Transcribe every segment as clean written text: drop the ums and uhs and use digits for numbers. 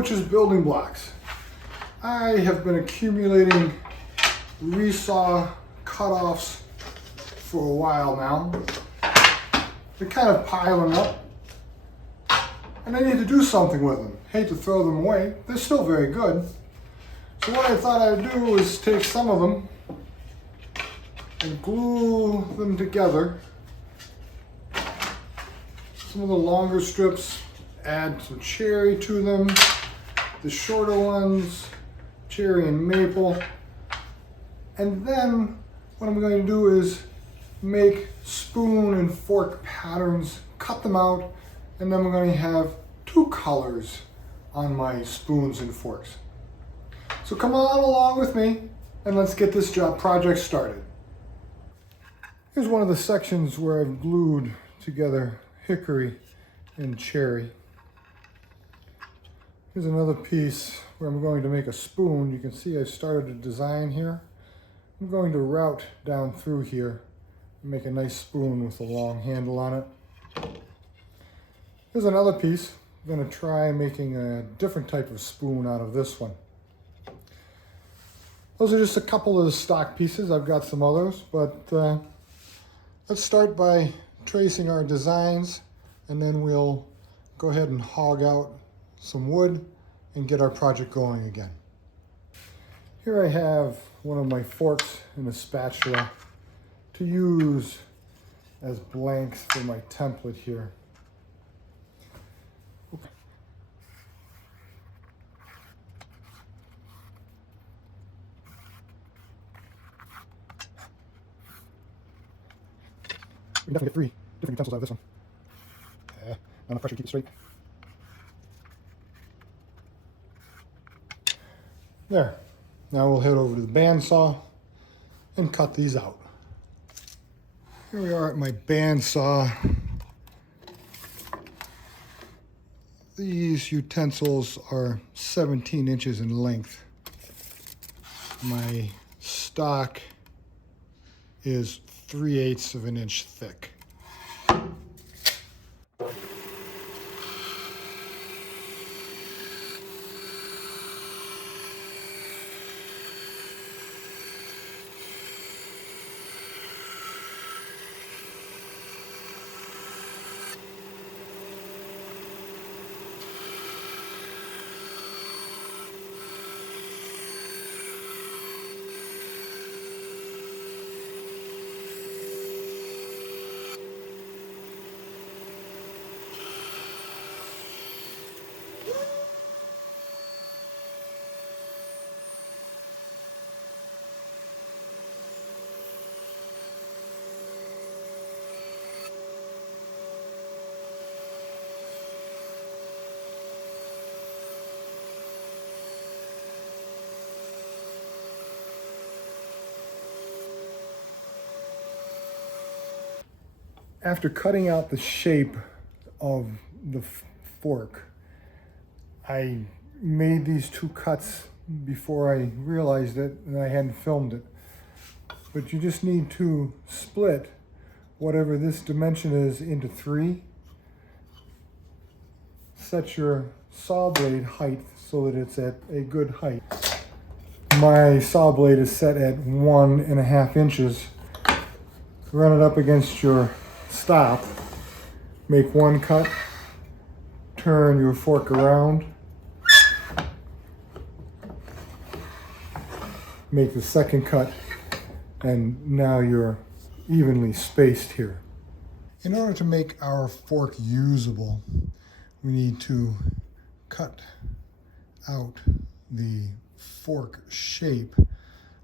which is building blocks. I have been accumulating resaw cutoffs for a while now. They're kind of piling up, and I need to do something with them. Hate to throw them away. They're still very good. So what I thought I would do was take some of them and glue them together. Some of the longer strips, add some cherry to them. The shorter ones, cherry and maple. And then what I'm going to do is make spoon and fork patterns, cut them out, and then we're going to have two colors on my spoons and forks. So come on along with me and let's get this project started. Here's one of the sections where I've glued together hickory and cherry. Here's another piece where I'm going to make a spoon. You can see I started a design here. I'm going to route down through here and make a nice spoon with a long handle on it. Here's another piece. I'm going to try making a different type of spoon out of this one. Those are just a couple of the stock pieces. I've got some others, but let's start by tracing our designs, and then we'll go ahead and hog out some wood and get our project going again. Here I have one of my forks and a spatula to use as blanks for my template here. We can definitely get 3 different utensils out of this one. Not enough pressure to keep it straight. There. Now we'll head over to the bandsaw and cut these out. Here we are at my bandsaw. These utensils are 17 inches in length. My stock is 3/8 of an inch thick. After cutting out the shape of the fork, I made these 2 cuts before I realized it and I hadn't filmed it. But you just need to split whatever this dimension is into 3. Set your saw blade height so that it's at a good height. My saw blade is set at 1.5 inches. Run it up against your stop, make 1 cut, turn your fork around, make the 2nd cut, and now you're evenly spaced here. In order to make our fork usable, we need to cut out the fork shape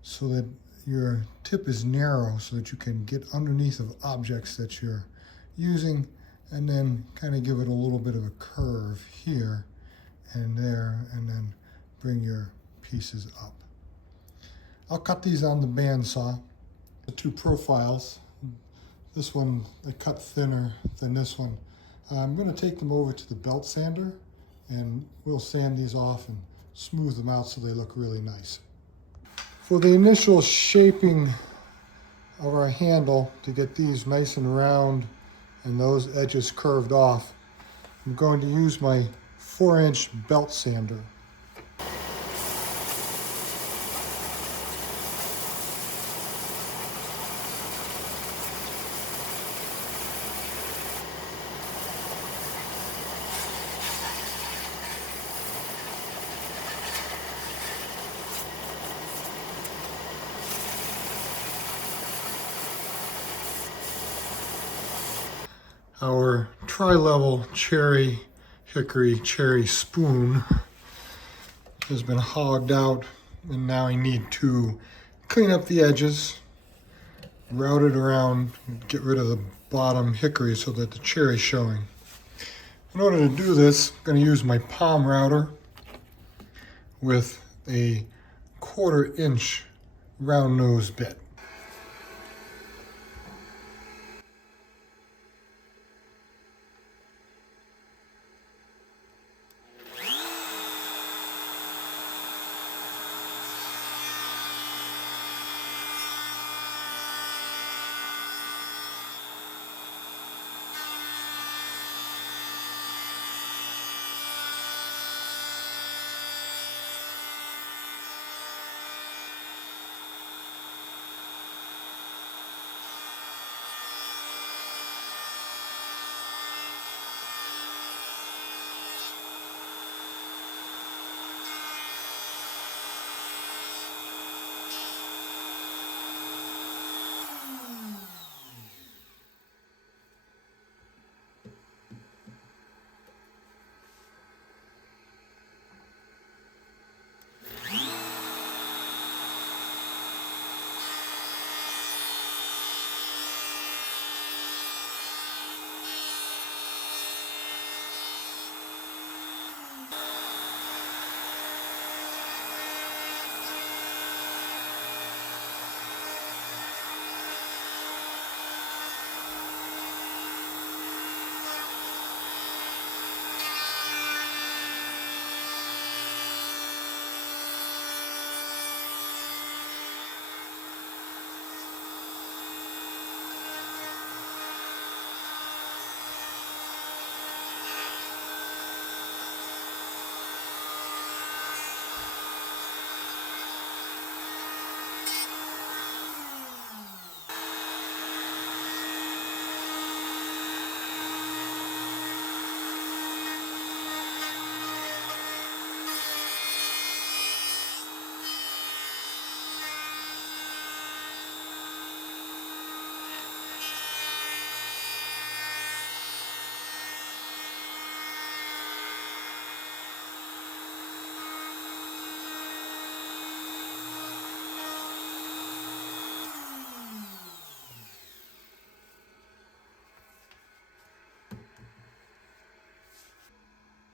so that your tip is narrow so that you can get underneath of objects that you're using, and then kind of give it a little bit of a curve here and there, and then bring your pieces up. I'll cut these on the bandsaw. The 2 profiles. This one I cut thinner than this one. I'm going to take them over to the belt sander and we'll sand these off and smooth them out so they look really nice. For the initial shaping of our handle, to get these nice and round and those edges curved off, I'm going to use my 4-inch belt sander. Our tri-level cherry hickory cherry spoon has been hogged out, and now I need to clean up the edges, route it around, get rid of the bottom hickory so that the cherry is showing. In order to do this, I'm going to use my palm router with a 1/4 inch round nose bit.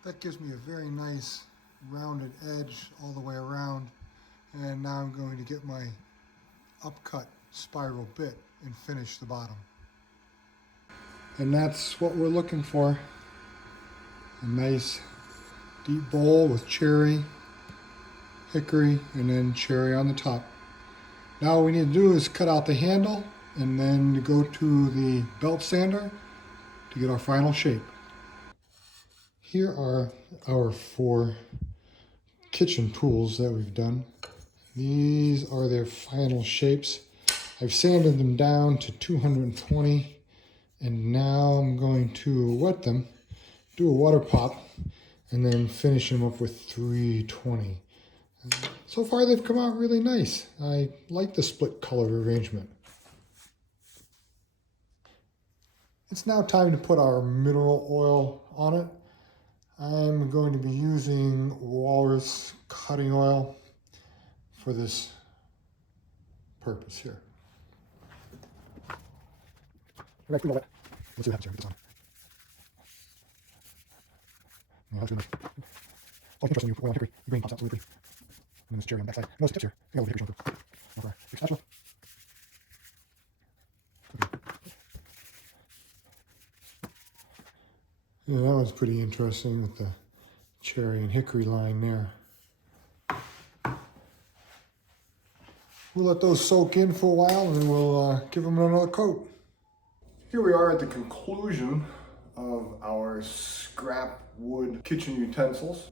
That gives me a very nice rounded edge all the way around. And now I'm going to get my upcut spiral bit and finish the bottom. And that's what we're looking for. A nice deep bowl with cherry, hickory, and then cherry on the top. Now what we need to do is cut out the handle and then go to the belt sander to get our final shape. Here are our 4 kitchen tools that we've done. These are their final shapes. I've sanded them down to 220, and now I'm going to wet them, do a water pop, and then finish them up with 320. So far they've come out really nice. I like the split color arrangement. It's now time to put our mineral oil on it. I'm going to be using walrus cutting oil for this purpose here. Let's see what happens here. Get this on. Yeah, that's good enough. Oh, it's interesting. You put oil on hickory. The green pops out really pretty. And then this cherry on the backside. Notice the tips here. I got a little hickory showing through. Okay. Big spatula. Yeah, that was pretty interesting with the cherry and hickory line there. We'll let those soak in for a while and then we'll give them another coat. Here we are at the conclusion of our scrap wood kitchen utensils.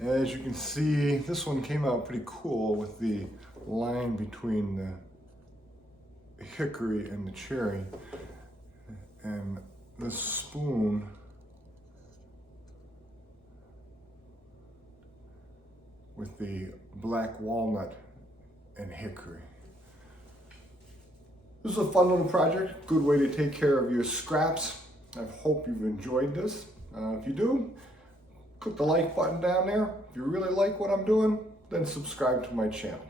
As you can see, this one came out pretty cool with the line between the hickory and the cherry. And this spoon with the black walnut and hickory. This is a fun little project, good way to take care of your scraps. I hope you've enjoyed this. If you do, click the like button down there. If you really like what I'm doing, then subscribe to my channel.